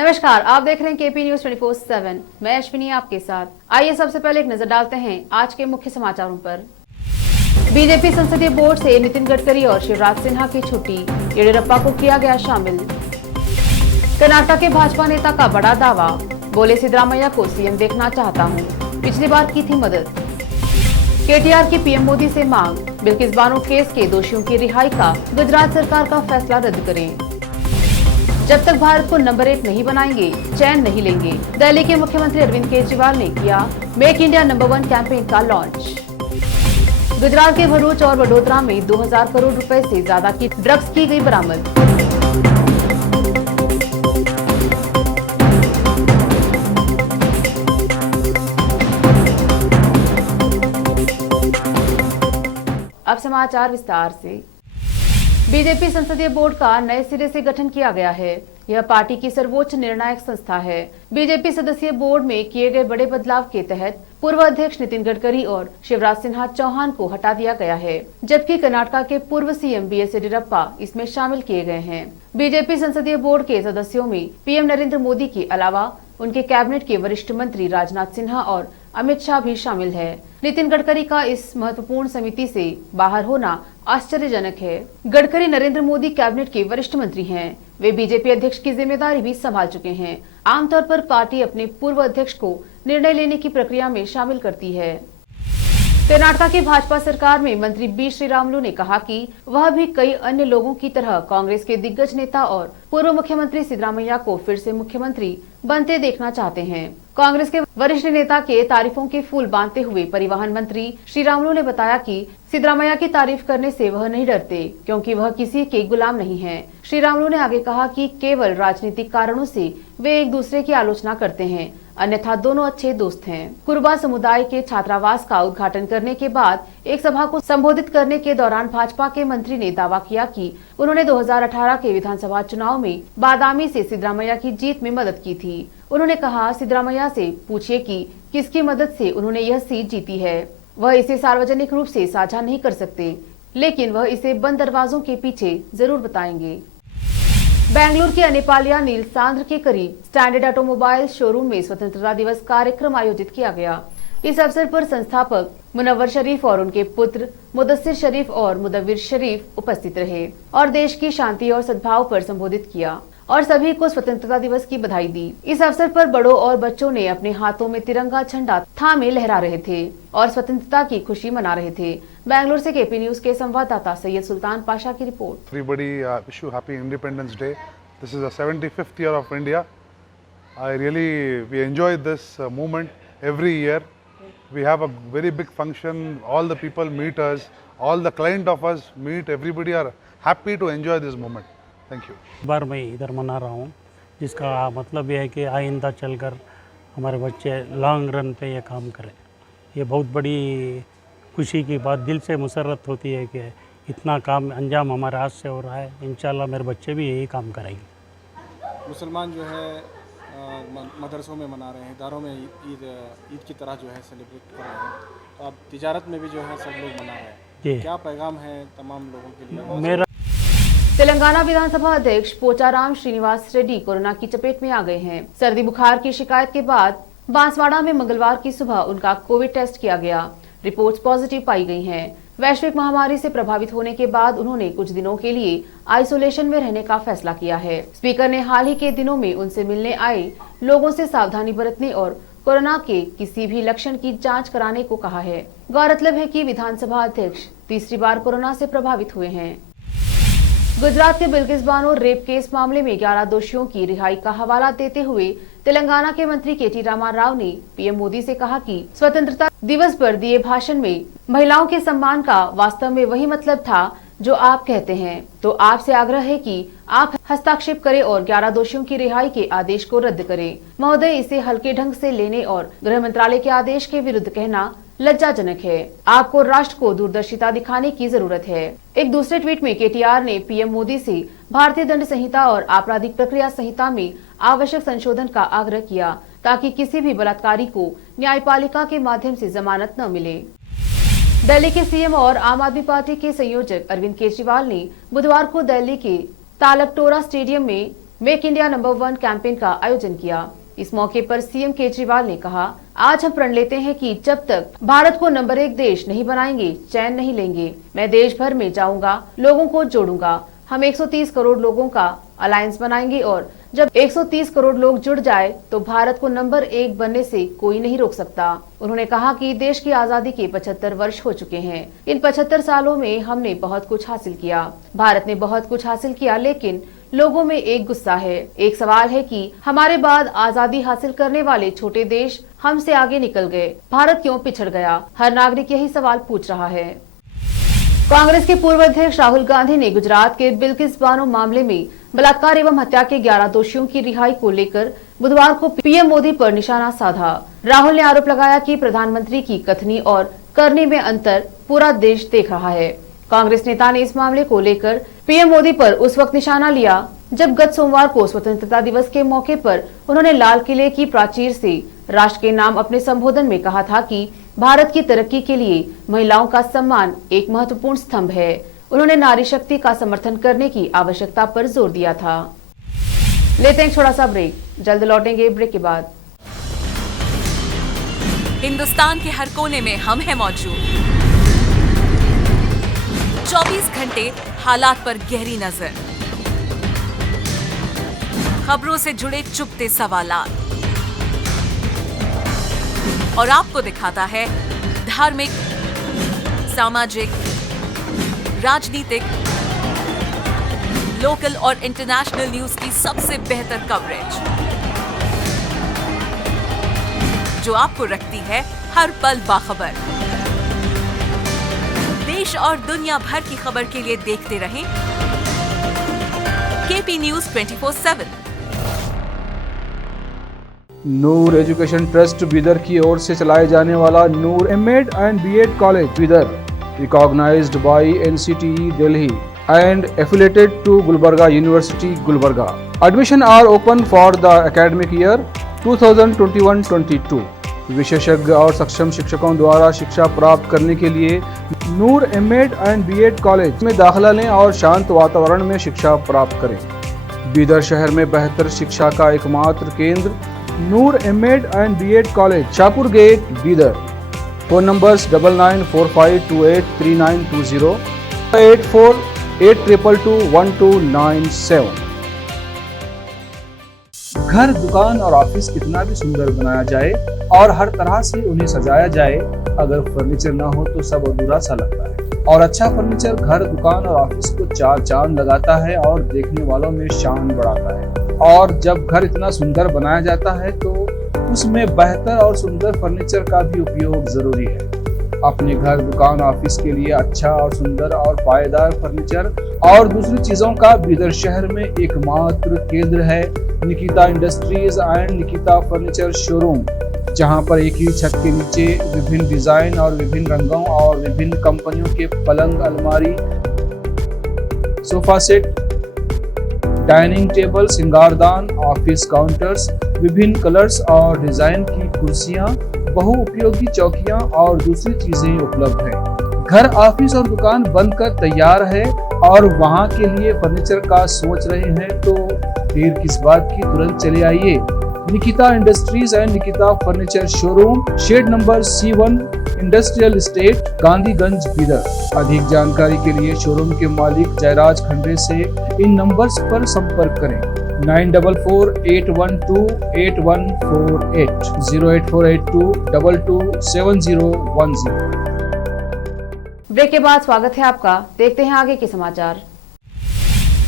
नमस्कार, आप देख रहे हैं केपी न्यूज 24/7। मैं अश्विनी आपके साथ। आइए सबसे पहले एक नजर डालते हैं आज के मुख्य समाचारों पर। बीजेपी संसदीय बोर्ड से नितिन गडकरी और शिवराज सिन्हा की छुट्टी, येडियुरप्पा को किया गया शामिल। कर्नाटक के भाजपा नेता का बड़ा दावा, बोले सिद्धरामैया को सीएम देखना चाहता हूं, पिछली बार की थी मदद। केटीआर की पीएम मोदी से मांग, बिल्किस बानो केस के दोषियों की रिहाई का गुजरात सरकार का फैसला रद्द करें। जब तक भारत को नंबर 1 नहीं बनाएंगे, चैन नहीं लेंगे। दिल्ली के मुख्यमंत्री अरविंद केजरीवाल ने किया मेक इंडिया नंबर 1 कैंपेन का लॉन्च। गुजरात के भरूच और वडोदरा में 2000 करोड़ रुपए से ज्यादा की ड्रग्स की गई बरामद। अब समाचार विस्तार से। बीजेपी संसदीय बोर्ड का नए सिरे से गठन किया गया है। यह पार्टी की सर्वोच्च निर्णायक संस्था है। बीजेपी सदस्यीय बोर्ड में किए गए बड़े बदलाव के तहत पूर्व अध्यक्ष नितिन गडकरी और शिवराज सिन्हा चौहान को हटा दिया गया है, जबकि कर्नाटक के पूर्व सीएम बीएस येडियुरप्पा इसमें शामिल किए गए हैं। बीजेपी संसदीय बोर्ड के सदस्यों में पीएम नरेंद्र मोदी के अलावा उनके कैबिनेट के वरिष्ठ मंत्री राजनाथ सिन्हा और अमित शाह भी शामिल है। नितिन गडकरी का इस महत्वपूर्ण समिति से बाहर होना आश्चर्यजनक है। गडकरी नरेंद्र मोदी कैबिनेट के वरिष्ठ मंत्री हैं। वे बीजेपी अध्यक्ष की जिम्मेदारी भी संभाल चुके हैं। आमतौर पर पार्टी अपने पूर्व अध्यक्ष को निर्णय लेने की प्रक्रिया में शामिल करती है। कर्नाटक की भाजपा सरकार में मंत्री बी श्रीरामुलु ने कहा कि वह भी कई अन्य लोगों की तरह कांग्रेस के दिग्गज नेता और पूर्व मुख्यमंत्री सिद्धरामैया को फिर से मुख्यमंत्री बनते देखना चाहते हैं। कांग्रेस के वरिष्ठ नेता के तारीफों के फूल बांधते हुए परिवहन मंत्री श्रीरामुलु ने बताया कि सिद्धरामैया की तारीफ करने से वह नहीं डरते, क्योंकि वह किसी के गुलाम नहीं हैं। श्रीरामुलु ने आगे कहा कि केवल राजनीतिक कारणों से वे एक दूसरे की आलोचना करते हैं, अन्यथा दोनों अच्छे दोस्त हैं। कुरुबा समुदाय के छात्रावास का उद्घाटन करने के बाद एक सभा को संबोधित करने के दौरान भाजपा के मंत्री ने दावा किया कि उन्होंने 2018 के विधानसभा चुनाव में बादामी से सिद्धरामैया की जीत में मदद की थी। उन्होंने कहा, सिद्धरामैया से पूछिए कि किसकी मदद से उन्होंने यह सीट जीती है। वह इसे सार्वजनिक रूप से साझा नहीं कर सकते, लेकिन वह इसे बंद दरवाजों के पीछे जरूर बताएंगे। बेंगलुरु के अनेपालिया नील सांद्र के करीब स्टैंडर्ड ऑटोमोबाइल शोरूम में स्वतंत्रता दिवस कार्यक्रम आयोजित किया गया। इस अवसर पर संस्थापक मुनव्वर शरीफ और उनके पुत्र मुदस्सिर शरीफ और मुदव्विर शरीफ उपस्थित रहे और देश की शांति और सद्भाव पर संबोधित किया और सभी को स्वतंत्रता दिवस की बधाई दी। इस अवसर पर बड़ों और बच्चों ने अपने हाथों में तिरंगा झंडा थामे लहरा रहे थे और स्वतंत्रता की खुशी मना रहे थे। बेंगलुरु से केपी न्यूज के संवाददाता सैयद सुल्तान पाशा की report. Everybody wish you happy Independence Day. This is the 75th year of India. We enjoy this movement every year. We have a very big function. All the people meet us. All the client of us meet. Everybody are happy to enjoy this moment. Thank you. बार मैं इधर मना रहा हूँ, जिसका मतलब यह है कि आइंदा चलकर हमारे बच्चे लॉन्ग रन पे ये काम करें। ये बहुत बड़ी खुशी की बात, दिल से मुसर्रत होती है कि इतना काम अंजाम हमारे हाथ से हो रहा है। इंशाल्लाह मेरे बच्चे भी यही काम करेंगे। मुसलमान जो है मदरसों में मना रहे हैं, इदारों में ईद की तरह जो है सेलिब्रेट कर रहे हैं, तो अब तिजारत में भी जो है सब लोग मना रहे हैं। क्या पैगाम है तमाम लोगों के लिए? मेरा तेलंगाना विधानसभा अध्यक्ष पोचाराम श्रीनिवास रेड्डी कोरोना की चपेट में आ गए हैं। सर्दी बुखार की शिकायत के बाद बांसवाड़ा में मंगलवार की सुबह उनका कोविड टेस्ट किया गया। रिपोर्ट्स पॉजिटिव पाई गई हैं। वैश्विक महामारी से प्रभावित होने के बाद उन्होंने कुछ दिनों के लिए आइसोलेशन में रहने का फैसला किया है। स्पीकर ने हाल ही के दिनों में उनसे मिलने आए लोगों से सावधानी बरतने और कोरोना के किसी भी लक्षण की जांच कराने को कहा है। गौरतलब है कि विधानसभा अध्यक्ष तीसरी बार कोरोना से प्रभावित हुए हैं। गुजरात के बिल्किस बानो रेप केस मामले में 11 दोषियों की रिहाई का हवाला देते हुए तेलंगाना के मंत्री केटी रामा राव ने पीएम मोदी से कहा कि स्वतंत्रता दिवस पर दिए भाषण में महिलाओं के सम्मान का वास्तव में वही मतलब था जो आप कहते हैं। तो आपसे आग्रह है कि आप हस्तक्षेप करें और 11 दोषियों की रिहाई के आदेश को रद्द करें। महोदय, इसे हल्के ढंग से लेने और गृह मंत्रालय के आदेश के विरुद्ध कहना लज्जाजनक है। आपको राष्ट्र को दूरदर्शिता दिखाने की जरूरत है। एक दूसरे ट्वीट में केटीआर ने पीएम मोदी से भारतीय दंड संहिता और आपराधिक प्रक्रिया संहिता में आवश्यक संशोधन का आग्रह किया, ताकि किसी भी बलात्कारी को न्यायपालिका के माध्यम से जमानत न मिले। दिल्ली के सीएम और आम आदमी पार्टी के संयोजक अरविंद केजरीवाल ने बुधवार को दिल्ली के तालकटोरा स्टेडियम में मेक इंडिया नंबर 1 कैंपेन का आयोजन किया। इस मौके पर सीएम केजरीवाल ने कहा, आज हम प्रण लेते हैं कि जब तक भारत को नंबर 1 देश नहीं बनाएंगे, चैन नहीं लेंगे। मैं देश भर में जाऊंगा, लोगों को जोड़ूंगा। हम 130 करोड़ लोगों का अलायंस बनाएंगे और जब 130 करोड़ लोग जुड़ जाए तो भारत को नंबर 1 बनने से कोई नहीं रोक सकता। उन्होंने कहा कि देश की आजादी के 75 वर्ष हो चुके हैं। इन 75 सालों में हमने बहुत कुछ हासिल किया। भारत ने बहुत कुछ हासिल किया, लेकिन लोगों में एक गुस्सा है। एक सवाल है कि हमारे बाद आजादी हासिल करने वाले छोटे देश हमसे आगे निकल गए, भारत क्यों पिछड़ गया? हर नागरिक यही सवाल पूछ रहा है। कांग्रेस के पूर्व अध्यक्ष राहुल गांधी ने गुजरात के बिल्किस बानो मामले में बलात्कार एवं हत्या के 11 दोषियों की रिहाई को लेकर बुधवार को पीएम मोदी पर निशाना साधा। राहुल ने आरोप लगाया कि प्रधानमंत्री की कथनी और करनी में अंतर पूरा देश देख रहा है। कांग्रेस नेता ने इस मामले को लेकर पीएम मोदी पर उस वक्त निशाना लिया जब गत सोमवार को स्वतंत्रता दिवस के मौके पर उन्होंने लाल किले की प्राचीर से राष्ट्र के नाम अपने संबोधन में कहा था कि भारत की तरक्की के लिए महिलाओं का सम्मान एक महत्वपूर्ण स्तंभ है। उन्होंने नारी शक्ति का समर्थन करने की आवश्यकता पर जोर दिया था। लेते हैं एक छोटा सा ब्रेक, जल्द लौटेंगे ब्रेक के बाद। हिंदुस्तान के हर कोने में हम हैं मौजूद। 24 घंटे हालात पर गहरी नजर, खबरों से जुड़े चुपते सवालात और आपको दिखाता है धार्मिक, सामाजिक, राजनीतिक, लोकल और इंटरनेशनल न्यूज की सबसे बेहतर कवरेज, जो आपको रखती है हर पल बाखबर। देश और दुनिया भर की खबर के लिए देखते रहें KP news 24/7। Noor education trust Bidar की ओर से चलाए जाने वाला Noor MEd and BEd college Bidar, recognized by NCTE Delhi and affiliated to Gulbarga University, Gulbarga. Admission are open for the academic year 2021-22. विशेषज्ञ और सक्षम शिक्षकों द्वारा शिक्षा प्राप्त करने के लिए नूर एमएड एंड बीएड कॉलेज में दाखिला लें और शांत वातावरण में शिक्षा प्राप्त करें। बीदर शहर में बेहतर शिक्षा का एकमात्र केंद्र Noor MEd and BEd college, Shahpur gate, Bidar. Phone numbers 9945283920, 8482221297। घर, दुकान और ऑफिस कितना भी सुंदर बनाया जाए और हर तरह से उन्हें सजाया जाए, अगर फर्नीचर ना हो तो सब अधूरा सा लगता है। और अच्छा फर्नीचर घर, दुकान और ऑफिस को 4 चांद लगाता है और देखने वालों में शान बढ़ाता है। और जब घर इतना सुंदर बनाया जाता है तो उसमें बेहतर और सुंदर फर्नीचर का भी उपयोग जरूरी है। अपने घर, दुकान, ऑफिस के लिए अच्छा और सुंदर और पायदार फर्नीचर और दूसरी चीजों का बीदर शहर में एकमात्र केंद्र है Nikita industries and Nikita furniture showroom, जहां पर एक ही छत के नीचे विभिन्न डिजाइन और विभिन्न रंगों और विभिन्न कंपनियों के पलंग, अलमारी, सोफा सेट, डाइनिंग टेबल, सिंगारदान, ऑफिस काउंटर्स, विभिन्न कलर्स और डिजाइन की कुर्सियां, बहुउपयोगी चौकियां और दूसरी चीजें उपलब्ध हैं। घर, ऑफिस और दुकान बनकर तैयार है और वहां के लिए फर्नीचर का सोच रहे हैं तो देर किस बात की, तुरंत चले आइए। Nikita industries and Nikita furniture showroom, shed number C1, industrial estate, Gandhiganj, Bidar. अधिक जानकारी के लिए शोरूम के मालिक जयराज खंडे से इन नंबर्स पर संपर्क करें। 9448128148, 08482227010। ब्रेक के बाद स्वागत है आपका। देखते हैं आगे के समाचार।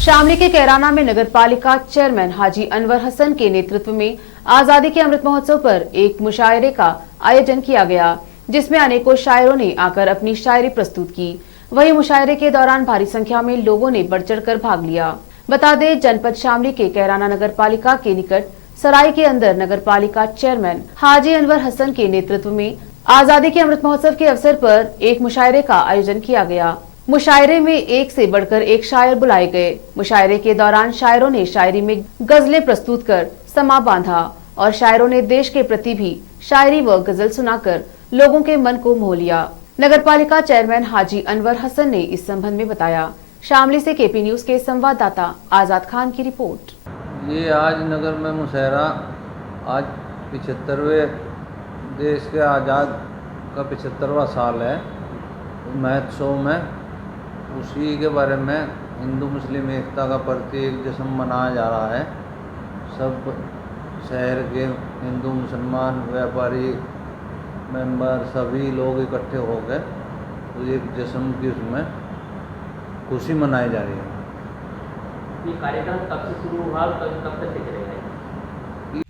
शामली के कैराना में नगर पालिका चेयरमैन हाजी अनवर हसन के नेतृत्व में आजादी के अमृत महोत्सव पर एक मुशायरे का आयोजन किया गया, जिसमें अनेकों शायरों ने आकर अपनी शायरी प्रस्तुत की। वहीं मुशायरे के दौरान भारी संख्या में लोगों ने बढ़ चढ़कर भाग लिया। बता दें, जनपद शामली के कैराना नगर पालिका के निकट सराय के अंदर नगर पालिका चेयरमैन हाजी अनवर हसन के नेतृत्व में आजादी के अमृत महोत्सव के अवसर पर एक मुशायरे का आयोजन किया गया। मुशायरे में एक से बढ़कर एक शायर बुलाए गए। मुशायरे के दौरान शायरों ने शायरी में गजलें प्रस्तुत कर समा बांधा और शायरों ने देश के प्रति भी शायरी व गजल सुनाकर लोगों के मन को मोह लिया। नगर पालिका चेयरमैन हाजी अनवर हसन ने इस संबंध में बताया। शामली से केपी न्यूज के संवाददाता आजाद खान की रिपोर्ट। ये आज नगर में मुशहरा आज 75वें देश के आज़ाद का 75वां साल है। महोत्सव में उसी के बारे में हिंदू मुस्लिम एकता का प्रतीक जश्न मनाया जा रहा है। सब शहर के हिंदू मुसलमान व्यापारी मेंबर सभी लोग इकट्ठे हो गए तो एक जश्न की उसमें खुशी मनाई जा रही है। ये कार्यक्रम कब से शुरू हुआ और कब तक चलेगा?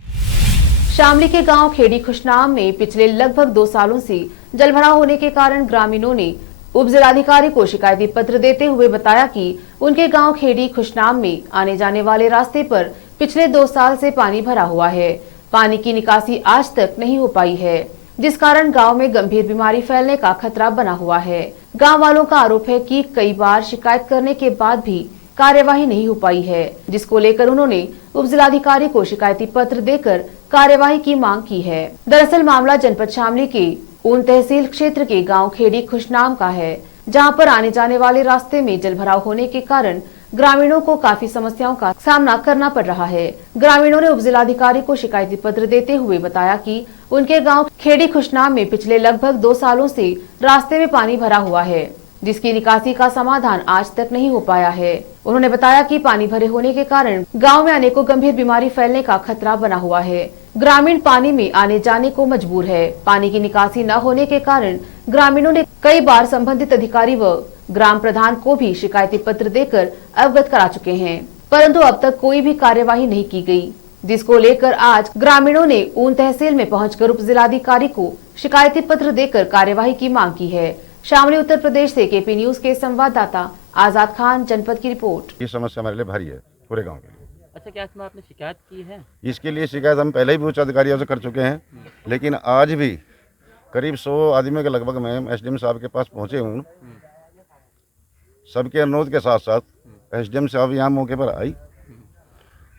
शामली के गांव खेड़ी खुशनाम में पिछले लगभग 2 सालों से जलभराव होने के कारण ग्रामीणों ने उप जिलाधिकारी को शिकायती पत्र देते हुए बताया कि उनके गांव खेड़ी खुशनाम में आने जाने वाले रास्ते पर पिछले 2 साल से पानी भरा हुआ है। पानी की निकासी आज तक नहीं हो पाई है, जिस कारण गांव में गंभीर बीमारी फैलने का खतरा बना हुआ है। गांव वालों का आरोप है कि कई बार शिकायत करने के बाद भी कार्यवाही नहीं हो पाई है, जिसको लेकर उन्होंने उप जिलाधिकारी को शिकायती पत्र देकर कार्यवाही की मांग की है। दरअसल मामला जनपद शामली के ऊन तहसील क्षेत्र के गांव खेड़ी खुशनाम का है, जहां पर आने जाने वाले रास्ते में जलभराव होने के कारण ग्रामीणों को काफी समस्याओं का सामना करना पड़ रहा है। ग्रामीणों ने उप जिलाधिकारी को शिकायती पत्र देते हुए बताया कि उनके गांव खेड़ी खुशनाम में पिछले लगभग 2 सालों से रास्ते में पानी भरा हुआ है, जिसकी निकासी का समाधान आज तक नहीं हो पाया है। उन्होंने बताया कि पानी भरे होने के कारण गांव में अनेकों गंभीर बीमारी फैलने का खतरा बना हुआ है। ग्रामीण पानी में आने जाने को मजबूर है। पानी की निकासी न होने के कारण ग्रामीणों ने कई बार संबंधित अधिकारी व ग्राम प्रधान को भी शिकायती पत्र देकर अवगत करा चुके हैं, परंतु अब तक कोई भी कार्यवाही नहीं की गई, जिसको लेकर आज ग्रामीणों ने ऊन तहसील में पहुंचकर उप जिलाधिकारी को शिकायती पत्र देकर कार्यवाही की मांग की है। शामली उत्तर प्रदेश से केपी न्यूज के संवाददाता आजाद खान, जनपद की रिपोर्ट। ये समस्या हमारे लिए भारी है पूरे गांव के लिए। अच्छा, क्या इसमें आपने शिकायत की है? इसके लिए शिकायत हम पहले भी उच्च अधिकारियों से कर चुके हैं, लेकिन आज भी करीब 100 आदमियों के लगभग मैं एसडीएम साहब के पास पहुंचे हूँ। सबके अनुरोध के साथ साथ एसडीएम साहब यहाँ मौके पर आई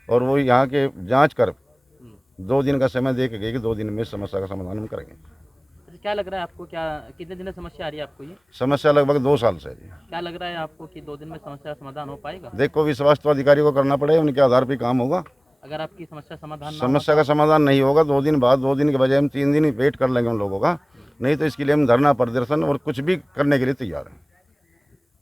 और वो यहाँ के जांच कर 2 दिन का समय दे के गए कि 2 दिन में समस्या का समाधान हम करेंगे। अच्छा, क्या लग रहा है आपको, क्या कितने दिन से समस्या आ रही है आपको? ये समस्या लगभग 2 साल से है। क्या लग रहा है आपको कि 2 दिन में समस्या का समाधान हो पाएगा? देखो, विश्वास तो अधिकारी को करना पड़ेगा, उनके आधार पर काम होगा। अगर आपकी समस्या का समाधान नहीं होगा 2 दिन बाद, 2 दिन के बजाय हम 3 दिन ही वेट कर लेंगे उन लोगों का। नहीं तो इसके लिए हम धरना प्रदर्शन और कुछ भी करने के लिए तैयार हैं।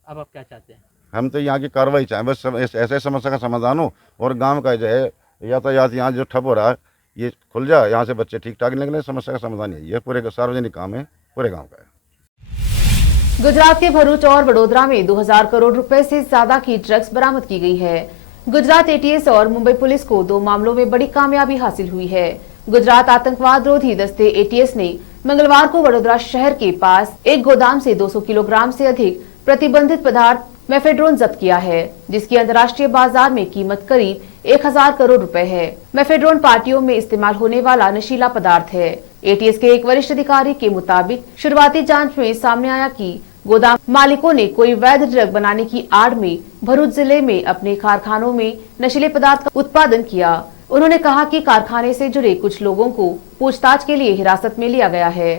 अब आप क्या चाहते हैं? हम तो यहाँ की कार्रवाई चाहें, बस ऐसे समस्या का समाधान हो और गांव का जो है यातायात यहाँ जो ठप हो रहा है ये खुल जाए, यहाँ से बच्चे ठीक ठाक निकले। समस्या का समाधान यही है, पूरे सार्वजनिक काम है, पूरे गांव का है। गुजरात के भरूच और वडोदरा में 2000 करोड़ रुपए से ज्यादा की ड्रग्स बरामद की गई है। गुजरात एटीएस और मुंबई पुलिस को 2 मामलों में बड़ी कामयाबी हासिल हुई है। गुजरात आतंकवाद रोधी दस्ते एटीएस ने मंगलवार को वडोदरा शहर के पास एक गोदाम से 200 किलोग्राम से अधिक प्रतिबंधित पदार्थ मेफेड्रोन जब्त किया है, जिसकी अंतर्राष्ट्रीय बाजार में कीमत करीब 1000 करोड़ रुपए है। मेफेड्रोन पार्टियों में इस्तेमाल होने वाला नशीला पदार्थ है। एटीएस के एक वरिष्ठ अधिकारी के मुताबिक शुरुआती जांच में सामने आया कि गोदाम मालिकों ने कोई वैध ड्रग बनाने की आड़ में भरूच जिले में अपने कारखानों में नशीले पदार्थ का उत्पादन किया। उन्होंने कहा कि कारखाने से जुड़े कुछ लोगों को पूछताछ के लिए हिरासत में लिया गया है।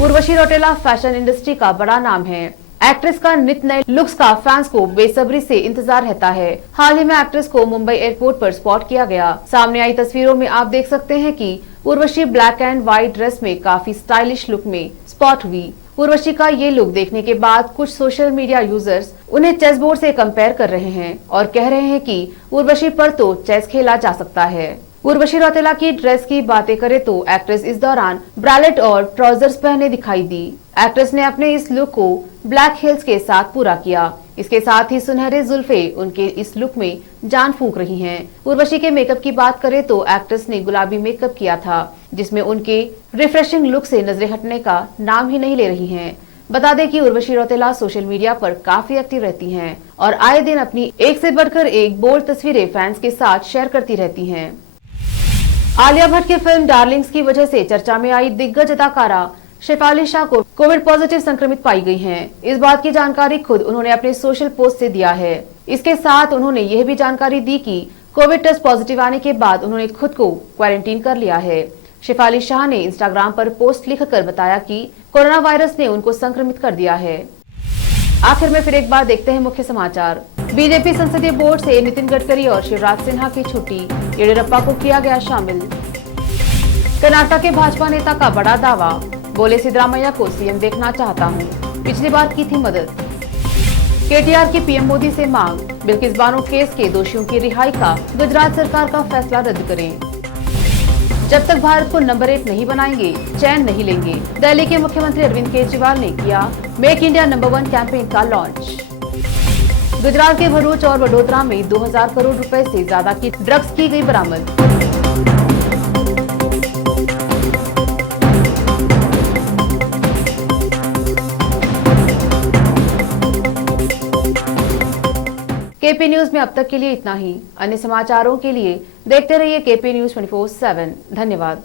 उर्वशी रौटेला फैशन इंडस्ट्री का बड़ा नाम है। एक्ट्रेस का नित नए लुक्स का फैंस को बेसब्री से इंतजार रहता है। हाल ही में एक्ट्रेस को मुंबई एयरपोर्ट पर स्पॉट किया गया। सामने आई तस्वीरों में आप देख सकते हैं कि Urvashi black and white dress में काफी स्टाइलिश लुक में स्पॉट हुई। उर्वशी का ये लुक देखने के बाद कुछ सोशल मीडिया यूजर्स उन्हें चेस बोर्ड से कंपेयर कर रहे हैं और कह रहे हैं कि उर्वशी पर तो चेस खेला जा सकता है। उर्वशी रौतेला की ड्रेस की बातें करें तो एक्ट्रेस इस दौरान ब्रालेट और ट्राउजर्स पहने दिखाई दी। एक्ट्रेस ने अपने इस लुक को ब्लैक हील्स के साथ पूरा किया। इसके साथ ही सुनहरे जुल्फे उनके इस लुक में जान फूंक रही हैं। उर्वशी के मेकअप की बात करें तो एक्ट्रेस ने गुलाबी मेकअप किया था, जिसमें उनके रिफ्रेशिंग लुक से नजरें हटने का नाम ही नहीं ले रही हैं। बता दें कि उर्वशी रौतेला सोशल मीडिया पर काफी एक्टिव रहती हैं और आए दिन अपनी एक से बढ़कर एक बोल्ड तस्वीरें फैंस के साथ शेयर करती रहती हैं। आलिया भट्ट की फिल्म डार्लिंग्स की वजह से चर्चा में आई दिग्गज अदाकारा शेफाली शाह को कोविड पॉजिटिव संक्रमित पाई गई हैं। इस बात की जानकारी खुद उन्होंने अपने सोशल पोस्ट से दिया है। इसके साथ उन्होंने यह भी जानकारी दी कि कोविड टेस्ट पॉजिटिव आने के बाद उन्होंने खुद को क्वारंटीन कर लिया है। शेफाली शाह ने इंस्टाग्राम पर पोस्ट लिखकर बताया कि कोरोना वायरस ने उनको संक्रमित कर दिया है। आखिर में फिर एक बार देखते हैं मुख्य समाचार। बीजेपी संसदीय बोर्ड से नितिन गडकरी और शिवराज सिन्हा की छुट्टी, येडियुरप्पा को किया गया शामिल। कर्नाटक के भाजपा नेता का बड़ा दावा, बोले सिद्धरामैया को सीएम देखना चाहता हूं, पिछली बार की थी मदद। केटीआर की पीएम मोदी से मांग, बिल्किस बानो केस के दोषियों की रिहाई का गुजरात सरकार का फैसला रद्द करें। जब तक भारत को नंबर 1 नहीं बनाएंगे, चैन नहीं लेंगे। दिल्ली के मुख्यमंत्री अरविंद केजरीवाल ने किया मेक इंडिया नंबर 1 कैंपेन का लॉन्च। गुजरात के भरूच और वडोदरा में 2000 करोड़ रुपए से ज्यादा की ड्रग्स की गई बरामद। केपी न्यूज में अब तक के लिए इतना ही। अन्य समाचारों के लिए देखते रहिए केपी न्यूज 24/7। धन्यवाद।